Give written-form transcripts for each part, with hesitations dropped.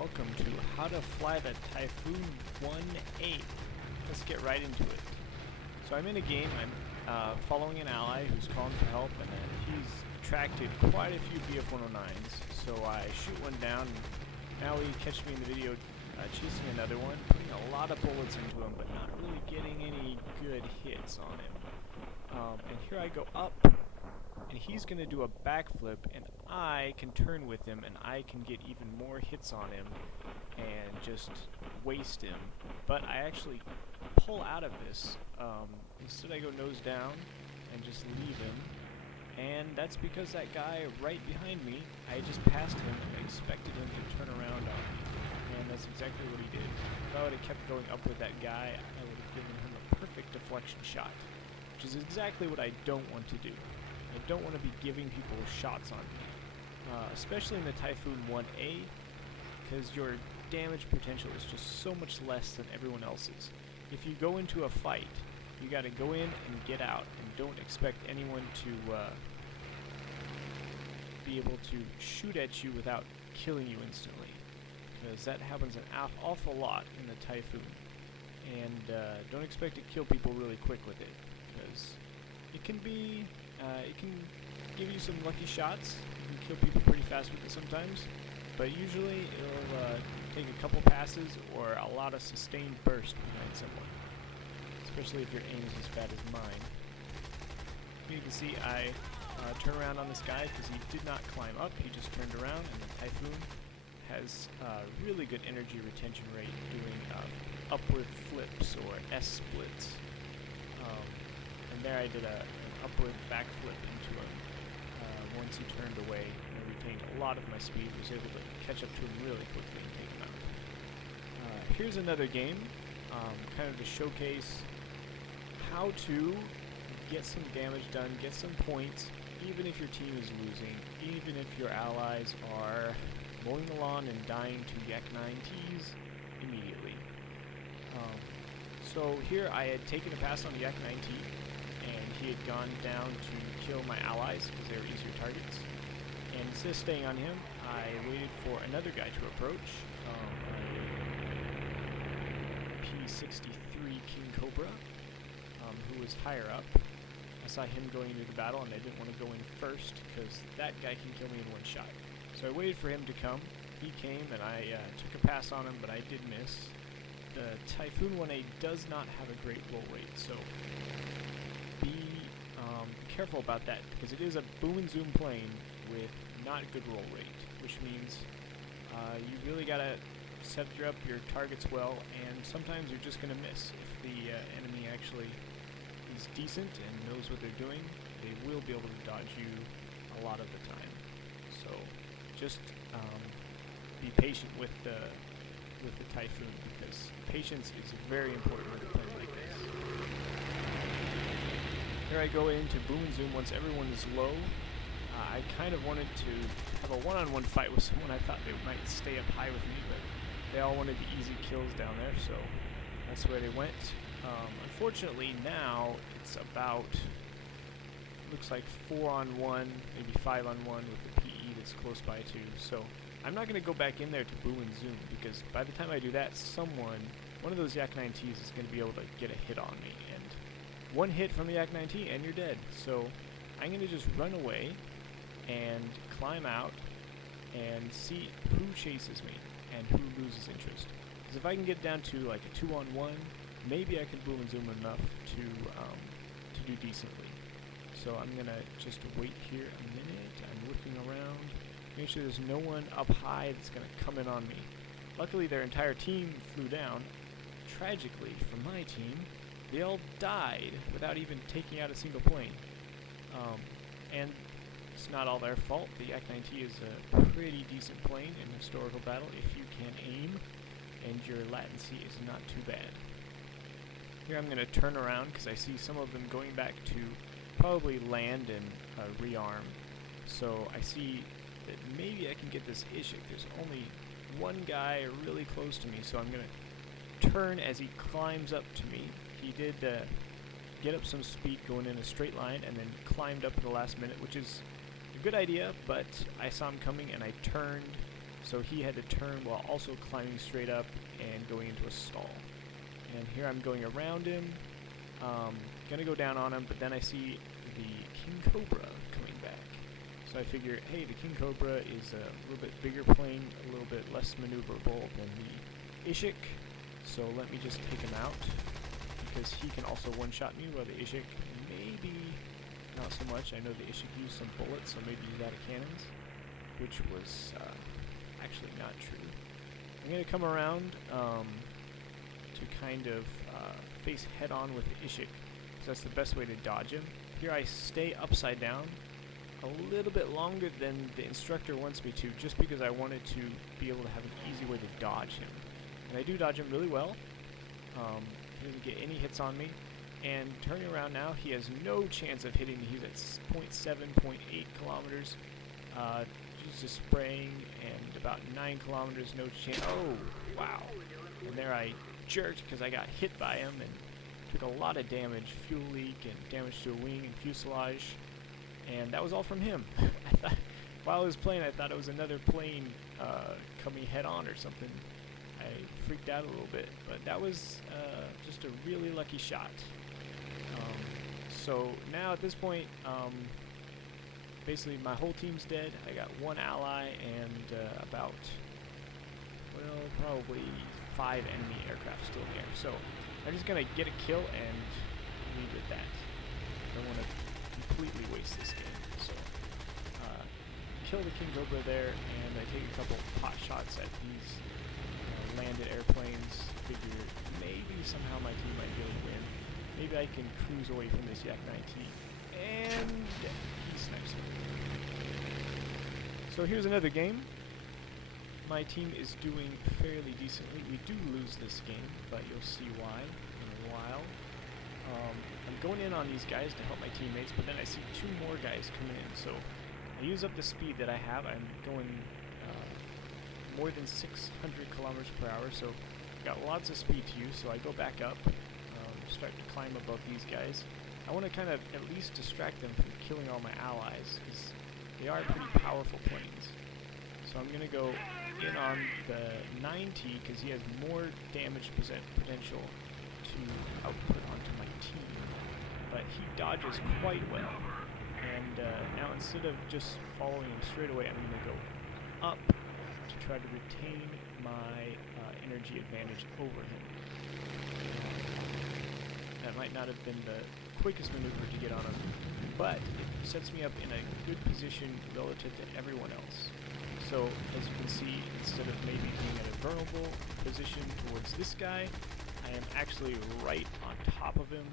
welcome to How to Fly the Typhoon Mk. Let's get right into it. So I'm in a game, I'm following an ally who's calling for help, and he's attracted quite a few BF-109s, so I shoot one down, and now he catches me in the video chasing another one, putting a lot of bullets into him, but not really getting any good hits on him. And here I go up, and he's going to do a backflip, and I can turn with him, and I can get even more hits on him and just waste him. But I actually pull out of this. Instead I go nose down and just leave him, and that's because that guy right behind me, I just passed him and expected him to turn around on me, and that's exactly what he did. If I would have kept going up with that guy, I would have given him a perfect deflection shot, which is exactly what I don't want to do. I don't want to be giving people shots on me, especially in the Typhoon 1A, because your damage potential is just so much less than everyone else's. If you go into a fight, you got to go in and get out, and don't expect anyone to be able to shoot at you without killing you instantly, because that happens an awful lot in the Typhoon. And don't expect to kill people really quick with it, because it can give you some lucky shots. You can kill people pretty fast with it sometimes, but usually it'll take a couple passes or a lot of sustained burst behind someone, especially if your aim is as bad as mine. You can see I turn around on this guy because he did not climb up, he just turned around, and the Typhoon has really good energy retention rate doing upward flips or S-splits. And there I did an upward backflip into him. Once he turned away, I retained a lot of my speed, was able to catch up to him really quickly and take him out. Here's another game, kind of to showcase how to get some damage done, get some points, even if your team is losing, even if your allies are mowing the lawn and dying to Yak 9Ts immediately. So here I had taken a pass on the Yak 9T, and he had gone down to kill my allies because they were easier targets. And instead of staying on him, I waited for another guy to approach, P63 King Cobra, who was higher up. I saw him going into the battle, and I didn't want to go in first because that guy can kill me in one shot. So I waited for him to come. He came, and I took a pass on him, but I did miss. The Typhoon 1A does not have a great roll rate, so be careful about that, because it is a boom and zoom plane with not good roll rate, which means you really gotta set up your targets well, and sometimes you're just gonna miss. If the enemy actually is decent and knows what they're doing, they will be able to dodge you a lot of the time. So just be patient with the Typhoon, because patience is very important when you're playing like this. Here I go into boom and zoom once everyone is low. I kind of wanted to have a one-on-one fight with someone. I thought they might stay up high with me, but they all wanted the easy kills down there, so that's where they went. Unfortunately now it's about, looks like 4-on-1, maybe 5-on-1 with the PE that's close by too. So I'm not going to go back in there to boom and zoom, because by the time I do that, one of those Yak 9Ts is going to be able to get a hit on me, and one hit from the Yak 9T and you're dead. So I'm going to just run away and climb out and see who chases me and who loses interest. Because if I can get down to like a 2-on-1, maybe I can boom and zoom enough to do decently. So I'm going to just wait here a minute. I'm looking around, make sure there's no one up high that's going to come in on me. Luckily their entire team flew down. Tragically for my team, they all died without even taking out a single plane. And it's not all their fault. The Yak 9T is a pretty decent plane in historical battle if you can aim and your latency is not too bad. Here I'm going to turn around because I see some of them going back to probably land and rearm. So I see that maybe I can get this Ishik. There's only one guy really close to me, so I'm going to turn as he climbs up to me. He did get up some speed going in a straight line and then climbed up at the last minute, which is a good idea, but I saw him coming and I turned So he had to turn while also climbing straight up and going into a stall. And here I'm going around him, gonna go down on him, but then I see the King Cobra coming back. So I figure, hey, the King Cobra is a little bit bigger plane, a little bit less maneuverable than the Ishik, so let me just take him out, because he can also one-shot me, while the Ishik maybe not so much. I know the Ishik used some bullets, so maybe he's out of cannons, which was actually not true. I'm going to come around to kind of face head-on with the Ishik, because that's the best way to dodge him. Here I stay upside down a little bit longer than the instructor wants me to, just because I wanted to be able to have an easy way to dodge him. And I do dodge him really well. He doesn't get any hits on me. And turning around now, he has no chance of hitting me. He's at 0.7, 0.8 kilometers. He's just spraying, and about 9 kilometers, no chance. Oh, wow. And there I jerked because I got hit by him and took a lot of damage, fuel leak and damage to a wing and fuselage. And that was all from him. I thought, while I was playing, I thought it was another plane coming head on or something. I freaked out a little bit, but that was just a really lucky shot. So now at this point, basically my whole team's dead. I got one ally and about, well, probably 5 enemy aircraft still in the air. So I'm just gonna get a kill and leave it at that. I don't want to completely waste this game. So kill the King Cobra there, and I take a couple pot shots at these landed airplanes. Figure maybe somehow my team might be able to win. Maybe I can cruise away from this Yak-19, and he snipes me. So here's another game. My team is doing fairly decently. We do lose this game, but you'll see why in a while. I'm going in on these guys to help my teammates, but then I see 2 more guys coming in. So I use up the speed that I have. I'm going more than 600 kilometers per hour, so I've got lots of speed to use. So I go back up, start to climb above these guys. I want to kind of at least distract them from killing all my allies, because they are pretty powerful planes. So I'm going to go in on the 90, because he has more damage potential to output onto my team. But he dodges quite well. And now instead of just following him straight away, I'm going to go up to try to retain my energy advantage over him. That might not have been the quickest maneuver to get on him, but it sets me up in a good position relative to everyone else. So, as you can see, instead of maybe being at a vulnerable position towards this guy, I am actually right on top of him,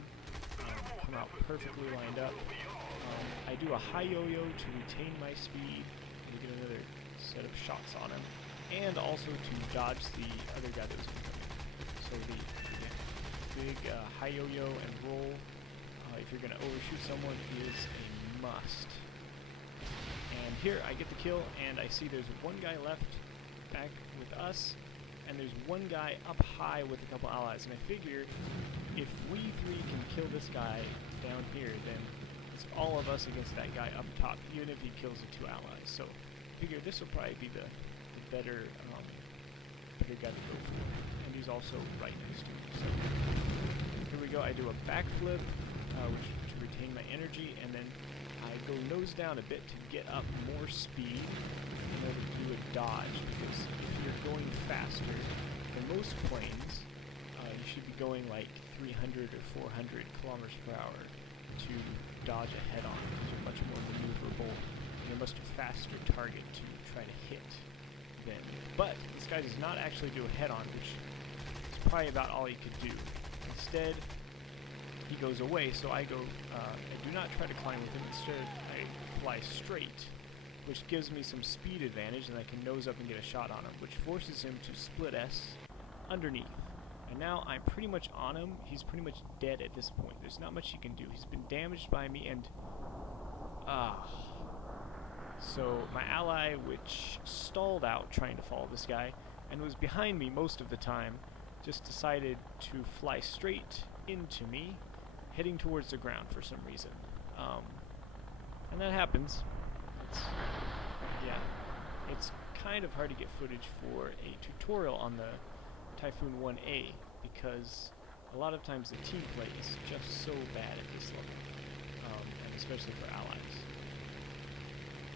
come out perfectly lined up. I do a high yo-yo to retain my speed, and get another set of shots on him, and also to dodge the other guy that was incoming. So the big high yo-yo and roll, if you're going to overshoot someone, is a must. And here I get the kill, and I see there's one guy left back with us, and there's one guy up high with a couple allies. And I figure if we 3 can kill this guy down here, then it's all of us against that guy up top, even if he kills the 2 allies. So I figure this will probably be the better guy to go for. And he's also right next to me. So here we go. I do a backflip, to retain my energy, and then I go nose down a bit to get up more speed in order to do a dodge, because if you're going faster than most planes, you should be going like 300 or 400 kilometers per hour to dodge a head-on, because you're much more maneuverable and you're a much faster target to try to hit than. But this guy does not actually do a head-on, which is probably about all he could do. Instead, he goes away, so I go, I do not try to climb with him. Instead, I fly straight, which gives me some speed advantage, and I can nose up and get a shot on him, which forces him to split S underneath. And now I'm pretty much on him. He's pretty much dead at this point. There's not much he can do. He's been damaged by me, and so my ally, which stalled out trying to follow this guy and was behind me most of the time, just decided to fly straight into me, heading towards the ground for some reason. And that happens. It's kind of hard to get footage for a tutorial on the Typhoon 1A because a lot of times the team play is just so bad at this level, and especially for allies.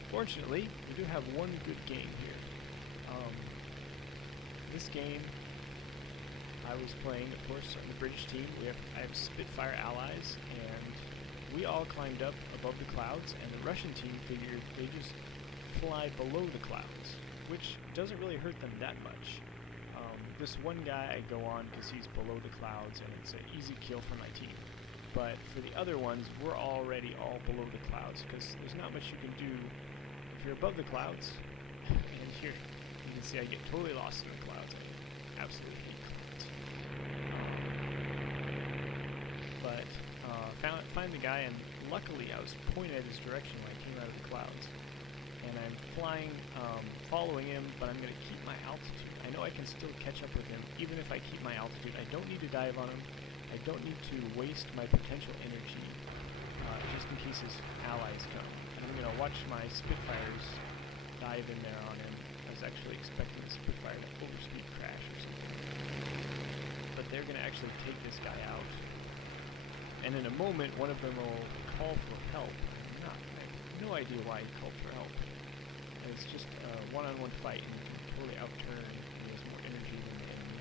Fortunately, we do have one good game here. This game, I was playing, of course, on the British team. I have Spitfire allies, and we all climbed up above the clouds, and the Russian team figured they just fly below the clouds, which doesn't really hurt them that much. This one guy I go on because he's below the clouds, and it's an easy kill for my team. But for the other ones, we're already all below the clouds, because there's not much you can do if you're above the clouds. And here, you can see I get totally lost in the clouds. I absolutely hate clouds. But find the guy, and luckily I was pointed at his direction when I came out of the clouds. And I'm flying, following him, but I'm going to keep my altitude. I know I can still catch up with him, even if I keep my altitude. I don't need to dive on him. I don't need to waste my potential energy, just in case his allies come. And I'm going to watch my Spitfires dive in there on him. I was actually expecting the Spitfire to overspeed crash or something. But they're going to actually take this guy out. And in a moment, one of them will call for help. I have no idea why he called for help. And it's just a one-on-one fight, and you can totally outturn, and he has more energy than the enemy.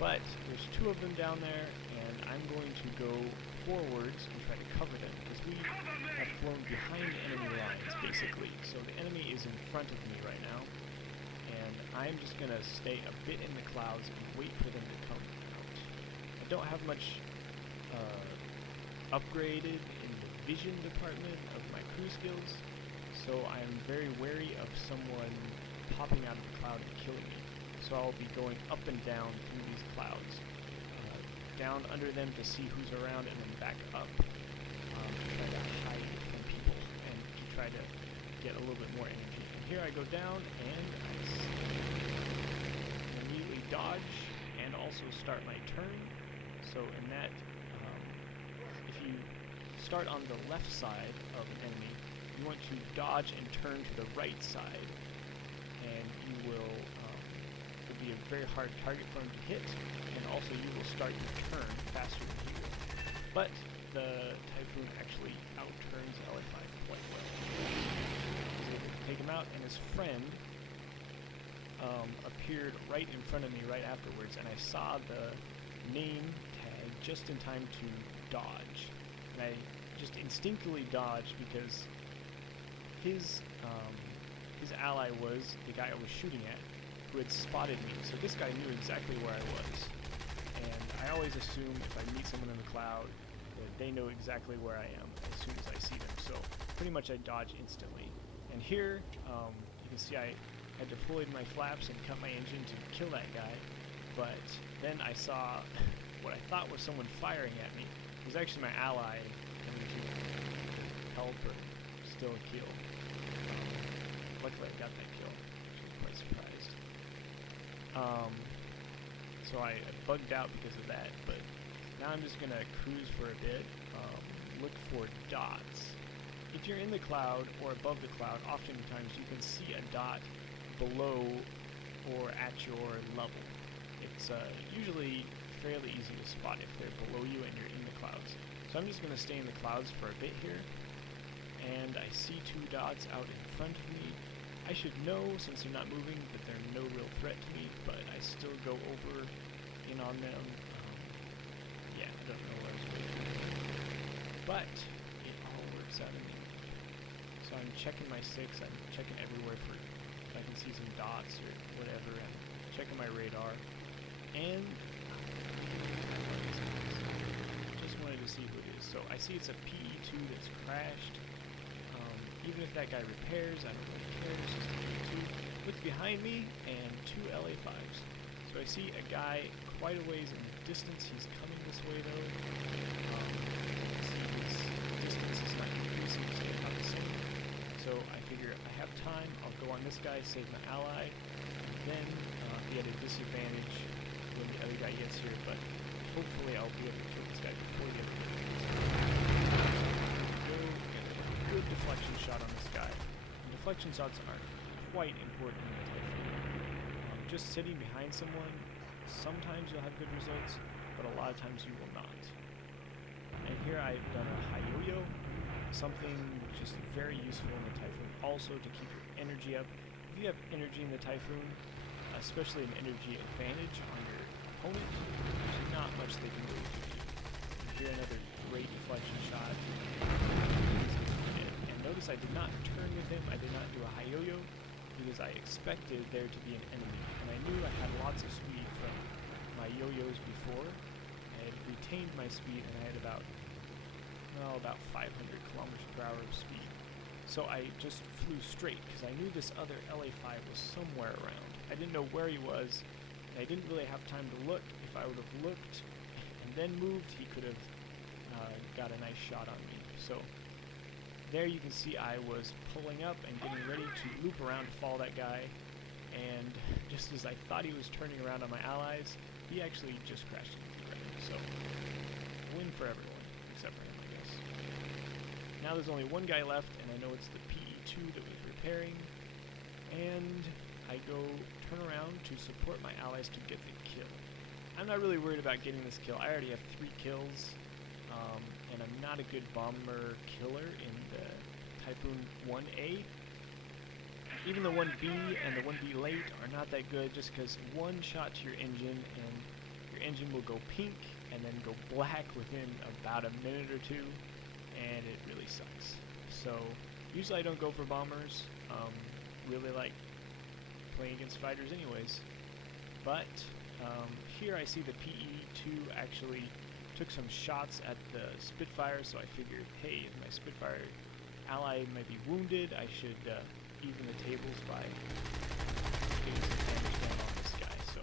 But there's two of them down there, and I'm going to go forwards and try to cover them, because we have flown behind enemy lines, basically. So the enemy is in front of me right now, and I'm just going to stay a bit in the clouds and wait for them to come out. I don't have much upgraded in the vision department of my crew skills, so I'm very wary of someone popping out of the cloud and killing me. So I'll be going up and down through these clouds, down under them to see who's around, and then back up to try to hide from people and to try to get a little bit more energy. And here I go down, and I immediately dodge and also start my turn. So in that, if you start on the left side of an enemy, you want to dodge and turn to the right side, and you will it'll be a very hard target for him to hit, and also you will start to turn faster than he will. But the Typhoon actually outturns LA5 quite well. He was able to take him out, and his friend appeared right in front of me right afterwards, and I saw the name tag just in time to dodge. And I just instinctively dodged because his ally was the guy I was shooting at, who had spotted me. So this guy knew exactly where I was. And I always assume if I meet someone in the cloud that they know exactly where I am as soon as I see them. So pretty much I dodge instantly. And here, you can see I had deployed my flaps and cut my engine to kill that guy. But then I saw what I thought was someone firing at me. It was actually my ally coming to help or steal a kill. Luckily I got that kill. I was quite surprised. So I bugged out because of that, but now I'm just going to cruise for a bit, look for dots. If you're in the cloud or above the cloud, oftentimes you can see a dot below or at your level. It's usually fairly easy to spot if they're below you and you're in the clouds. So I'm just going to stay in the clouds for a bit here, and I see two dots out in front of me. I should know, since they're not moving, that they're no real threat to me, but I still go over in on them. Yeah, I don't know where I was waiting. But it all works out in the end. So I'm checking my 6, I'm checking everywhere for if I can see some dots or whatever, and checking my radar. And just wanted to see who it is. So I see it's a PE2 that's crashed. Even if that guy repairs, I don't really care. It's just a PE2. Look behind me, and 2 LA5s. So I see a guy quite a ways in the distance. He's coming this way though. See his distance is not increasing, it's staying about the same. So I figure I have time, I'll go on this guy, save my ally, and then be at a disadvantage when the other guy gets here, but hopefully I'll be able to kill this guy before the other guy gets here. Go and a good deflection shot on this guy. And deflection shots aren't quite important in the Typhoon. Just sitting behind someone, sometimes you'll have good results, but a lot of times you will not. And here I've done a high yo-yo, something just very useful in the Typhoon, also to keep your energy up. If you have energy in the Typhoon, especially an energy advantage on your opponent, there's not much they can really do to you. Here another great deflection shot. And notice I did not turn with him, I did not do a high yo-yo, because I expected there to be an enemy. And I knew I had lots of speed from my yo-yos before. I had retained my speed and I had about 500 kilometers per hour of speed. So I just flew straight because I knew this other LA5 was somewhere around. I didn't know where he was, and I didn't really have time to look. If I would have looked and then moved, he could have got a nice shot on me. So there you can see I was pulling up and getting ready to loop around to follow that guy, and just as I thought he was turning around on my allies, he actually just crashed into me right. So win for everyone, except for him, I guess. Now there's only one guy left, and I know it's the PE2 that was repairing, and I go turn around to support my allies to get the kill. I'm not really worried about getting this kill. I already have 3 kills, and I'm not a good bomber killer in the Typhoon 1A. Even the 1B and the 1B late are not that good, just because one shot to your engine and your engine will go pink and then go black within about a minute or two, and it really sucks. So usually I don't go for bombers. Really like playing against fighters anyways. But here I see the PE2 actually took some shots at the Spitfire, so I figured, hey, if my Spitfire ally might be wounded, I should even the tables by getting some damage down on this guy. So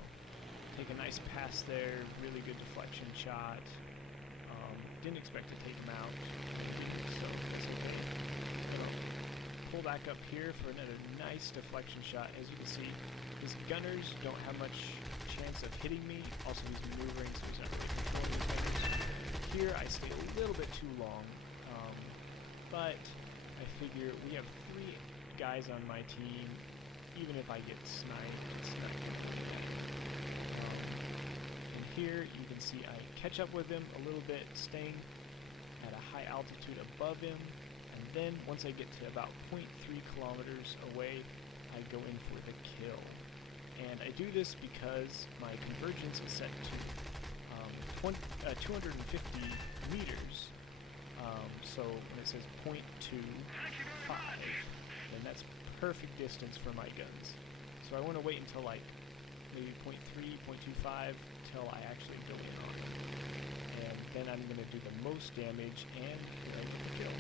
take a nice pass there, really good deflection shot. Didn't expect to take him out, so that's okay. Pull back up here for another nice deflection shot. As you can see, his gunners don't have much chance of hitting me. Also, he's maneuvering, so he's not really controlling his gunners. Here, I stay a little bit too long, but I figure we have 3 guys on my team. Even if I get sniped, it's not going to be that. And here, you can see I catch up with him a little bit, staying at a high altitude above him. And then, once I get to about 0.3 kilometers away, I go in for the kill. And I do this because my convergence is set to 250 meters. So when it says 0.25, then that's perfect distance for my guns. So I want to wait until like maybe 0.3, 0.25 until I actually go in on it. And then I'm going to do the most damage and get the kill.